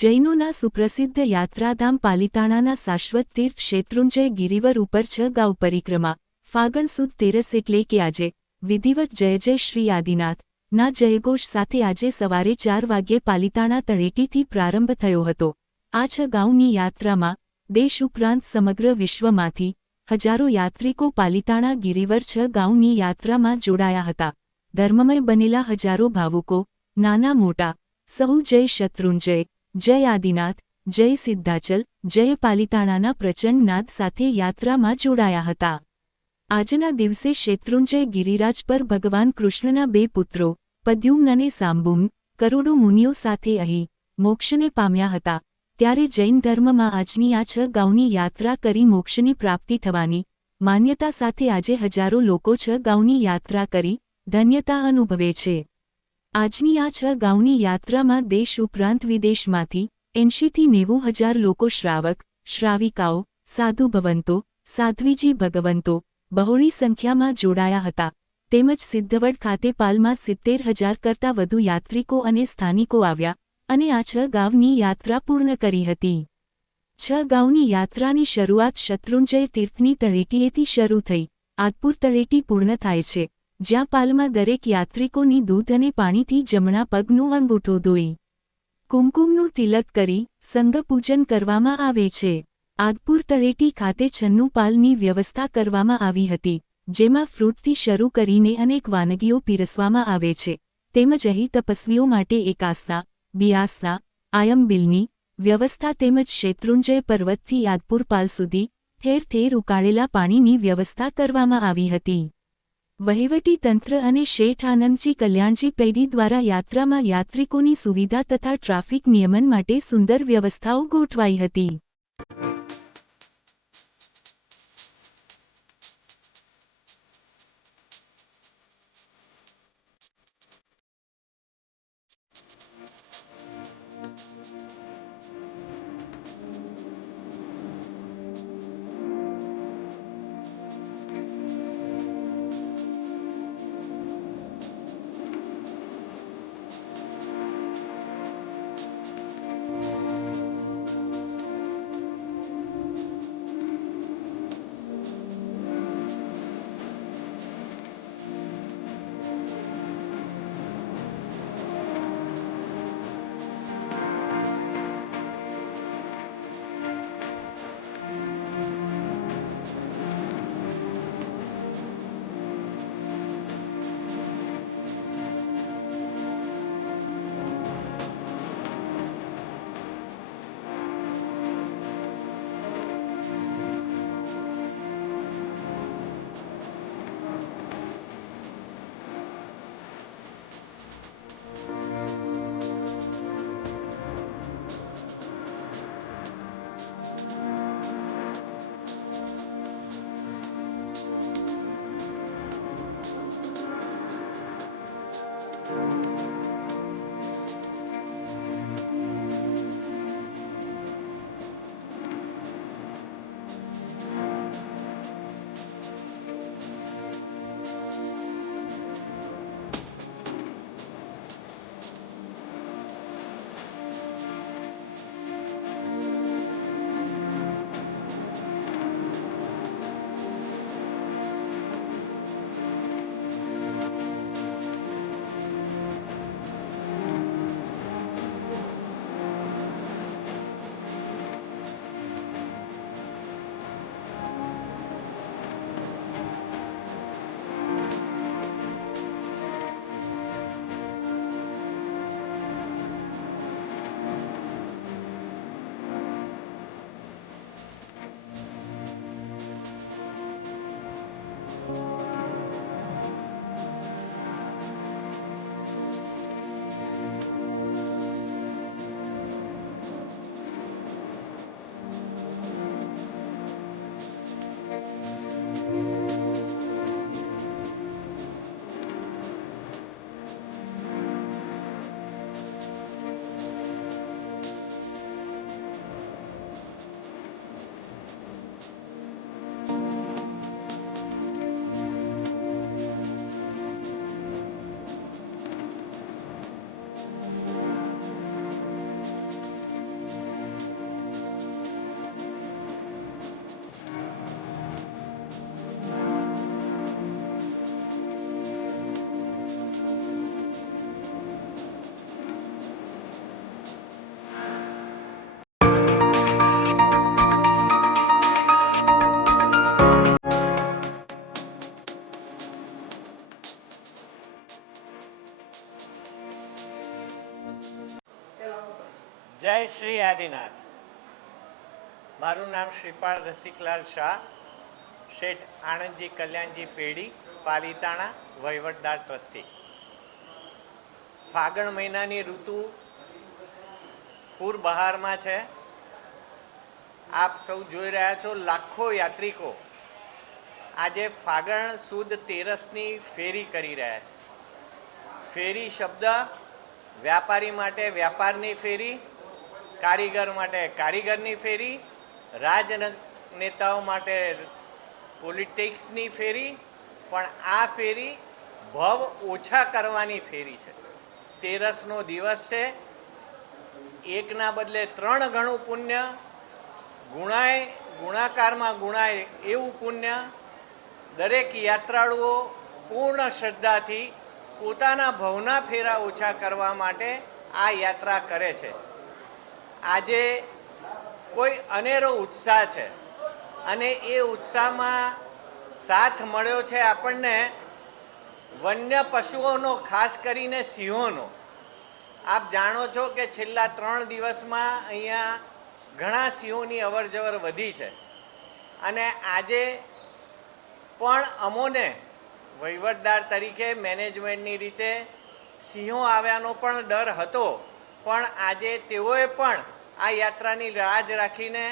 જૈનોના સુપ્રસિદ્ધ યાત્રાધામ પાલિતાણાના શાશ્વત તીર્થ શેત્રુંજય ગિરિવર ઉપર 6 ગાઉ પરિક્રમા ફાગણ સુદ 13 એટલે કે આજે વિધિવત જય જય શ્રી આદિનાથ ના જયઘોષ સાથે આજે સવારે 4 વાગ્યે પાલિતાણા તળેટીથી પ્રારંભ થયો હતો। આ 6 ગાઉની યાત્રામાં દેશ ઉપરાંત સમગ્ર વિશ્વમાંથી હજારો યાત્રિકો પાલિતાણા ગિરિવર 6 ગાઉની યાત્રામાં જોડાયા હતા। ધર્મમય બનેલા હજારો ભાવુકો નાના મોટા સહુ જય શત્રુંજય જય આદિનાથ જય સિદ્ધાચલ જય પાલિતાણાના પ્રચંડ નાદ સાથે યાત્રામાં જોડાયા હતા। આજના દિવસે શેત્રુંજય ગિરિરાજ પર ભગવાન કૃષ્ણના 2 પુત્રો પદ્યુમ્ન અને સાંબુમ કરોડો મુનિઓ સાથે અહીં મોક્ષને પામ્યા હતા। ત્યારે જૈન ધર્મમાં આજની આ 6 ગાઉની યાત્રા કરી મોક્ષની પ્રાપ્તિ થવાની માન્યતા સાથે આજે હજારો લોકો 6 ગાઉની યાત્રા કરી ધન્યતા અનુભવે છે। આજની આ 6 ગાઉની યાત્રામાં દેશ ઉપરાંત વિદેશમાંથી 80 થી 90 હજાર લોકો શ્રાવક શ્રાવિકાઓ સાધુ ભવંતો સાધ્વીજી ભગવંતો બહોળી સંખ્યામાં જોડાયા હતા। તેમજ સિદ્ધવડ ખાતે પાલમાં 70,000 કરતાં વધુ યાત્રિકો અને સ્થાનિકો આવ્યા અને આ 6 ગાવની યાત્રા પૂર્ણ કરી હતી। 6 ગાઉની યાત્રાની શરૂઆત શત્રુંજય તીર્થની તળેટીએથી શરૂ થઈ આદપુર તળેટી પૂર્ણ થાય છે, જ્યાં પાલમાં દરેક યાત્રિકોની દૂધ અને પાણીથી જમણા પગનું અંગૂઠો ધોઈ કુમકુમનું તિલક કરી સંઘ પૂજન કરવામાં આવે છે। આદપુર તળેટી ખાતે 96 પાલની વ્યવસ્થા કરવામાં આવી હતી, જેમાં ફ્રૂટથી શરૂ કરીને અનેક વાનગીઓ પીરસવામાં આવે છે। તેમજ અહીં તપસ્વીઓ માટે એકાસના બિયાસના આયંબિલની વ્યવસ્થા તેમજ શેત્રુંજય પર્વતથી આદપુર પાલ સુધી ઠેર ઠેર ઉકાળેલા પાણીની વ્યવસ્થા કરવામાં આવી હતી। વહીવટી તંત્ર અને શેઠ આનંદજી કલ્યાણજી પેઢી દ્વારા યાત્રામાં યાત્રિકોની સુવિધા તથા ટ્રાફિક નિયમન માટે સુંદર વ્યવસ્થાઓ ગોઠવાઈ હતી। શ્રી આદિનાથ. મારું નામ શ્રીપાળ રસિકલાલ શાહ, શેઠ આણંદજી કલ્યાણજી પેઢી, પાલીતાણા, વહીવટદાર ટ્રસ્ટી. ફાગણ મહિનાની ઋતુ ફૂર બહારમાં છે. આપ સૌ જોઈ રહ્યા છો, લાખો યાત્રિકો આજે ફાગણ સુદ તેરસની ફેરી કરી રહ્યા છે. ફેરી શબ્દ વ્યાપારી માટે વ્યાપારની ફેરી, કારીગર માટે કારીગરની ફેરી, રાજનેતાઓ માટે પોલિટિક્સની ફેરી, પણ આ ફેરી ભવ ઓછા કરવાની ફેરી છે. તેરસનો દિવસ છે. એકના બદલે 3 ગણું પુણ્ય, ગુણાકારમાં ગુણાય એવું પુણ્ય દરેક યાત્રાળુઓ પૂર્ણ શ્રદ્ધાથી પોતાના ભવના ફેરા ઓછા કરવા માટે આ યાત્રા કરે છે. આજે કોઈ અનેરો ઉત્સાહ છે અને એ ઉત્સાહમાં સાથ મળ્યો છે આપણને વન્ય પશુઓનો, ખાસ કરીને સિંહોનો. આપ જાણો છો કે છેલ્લા 3 દિવસમાં અહીંયા ઘણા સિંહોની અવરજવર વધી છે અને આજે પણ અમોને વહીવટદાર તરીકે મેનેજમેન્ટની રીતે સિંહો આવ્યાનો પણ ડર હતો, પણ આજે તેઓએ પણ આ યાત્રાની રાજ રાખીને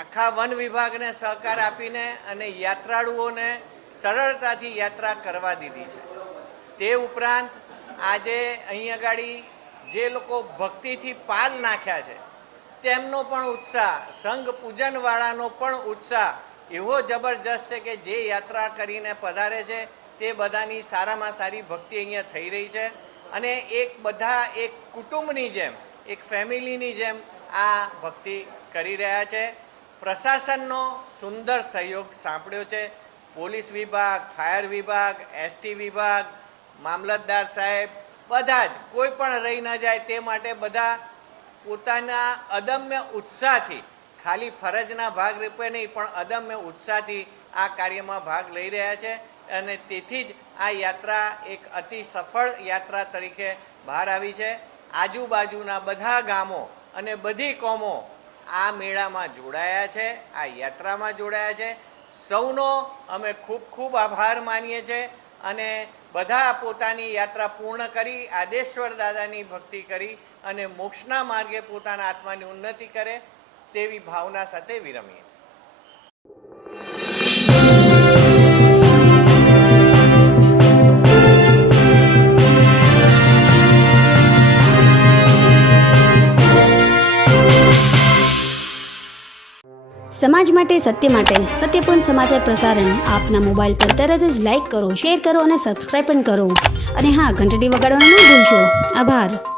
આખા વન વિભાગને સહકાર આપીને અને યાત્રાળુઓને સરળતાથી યાત્રા કરવા દીધી છે. તે ઉપરાંત આજે અહીંયા ગાડી જે લોકો ભક્તિથી પાલ નાખ્યા છે તેમનો પણ ઉત્સાહ, સંઘ પૂજનવાળાનો પણ ઉત્સાહ એવો જબરજસ્ત છે કે જે યાત્રા કરીને પધારે છે તે બધાની સારામાં સારી ભક્તિ અહીંયા થઈ રહી છે અને એક કુટુંબની જેમ, એક ફેમિલીની જેમ આ ભક્તિ કરી રહ્યા છે. પ્રશાસનનો સુંદર સહયોગ સાંપડ્યો છે. પોલીસ વિભાગ, ફાયર વિભાગ, એસટી વિભાગ, મામલતદાર સાહેબ, બધા જ કોઈ પણ રહી ન જાય તે માટે બધા પોતાના અદમ્ય ઉત્સાહથી, ખાલી ફરજના ભાગરૂપે નહીં પણ અદમ્ય ઉત્સાહથી આ કાર્યમાં ભાગ લઈ રહ્યા છે અને તેથી જ આ યાત્રા એક અતિ સફળ યાત્રા તરીકે બહાર આવી છે. આજુબાજુના બધા ગામો અને બધી કોમો આ મેળામાં જોડાયા છે, આ યાત્રામાં જોડાયા છે. સૌનો અમે ખૂબ ખૂબ આભાર માનીએ છીએ અને બધા પોતાની યાત્રા પૂર્ણ કરી આદેશ્વર દાદાની ભક્તિ કરી અને મોક્ષના માર્ગે પોતાના આત્માની ઉન્નતિ કરે તેવી ભાવના સાથે વિરમીએ. સમાજ માટે, સત્ય માટે, સત્યપૂર્ણ સમાચાર પ્રસારણ આપના મોબાઈલ પર તરત જ લાઈક કરો, શેર કરો અને સબસ્ક્રાઈબ પણ કરો. અને હા, ઘંટડી વગાડવાનું ન ભૂલશો. આભાર.